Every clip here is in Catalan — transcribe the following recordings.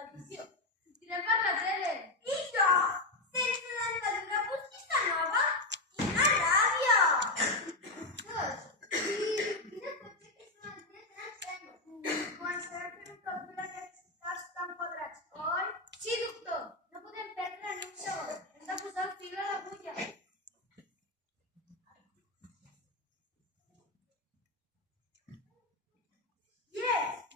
televisió. Tirem per la tele. I jo, sense dentadura postissa nova? Quina ràbia! Quina cotxe que és una tia tan estranya. Començarà a fer un cop d'aquests caps tan quadrats, oi? Sí, doctor. No podem perdre ni un segon. Hem de posar el fil a l'agulla.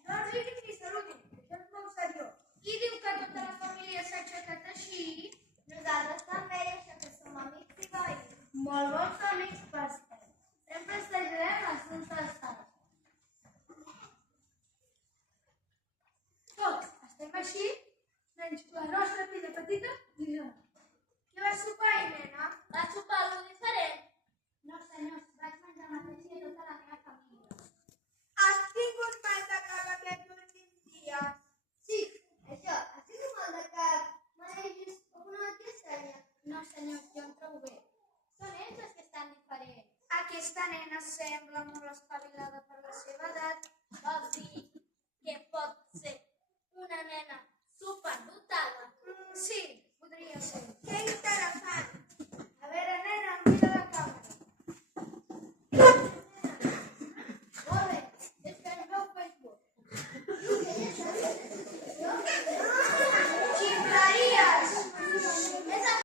No ens diguin ni salutin, això és molt seriós. Qui diu que tota la família s'ha aixecat així? Nosaltres també, i això que som amics i veïns. Molt bons amics, per cert. Sempre ens ajudem els uns als altres. Tots estem així, menys la nostra filla petita i jo. Què vas sopar, nena? Va sopar alguna diferent? No, senyors, vaig menjar mateix i tota la meva família. Has tingut mal de cap aquests últims dies? Sí, això, has tingut mal de cap. M'he vist com una tia estranya. No, senyors, jo em trobo bé. Són ells els que estan diferents. Aquesta nena sembla molt espavilada per la seva edat.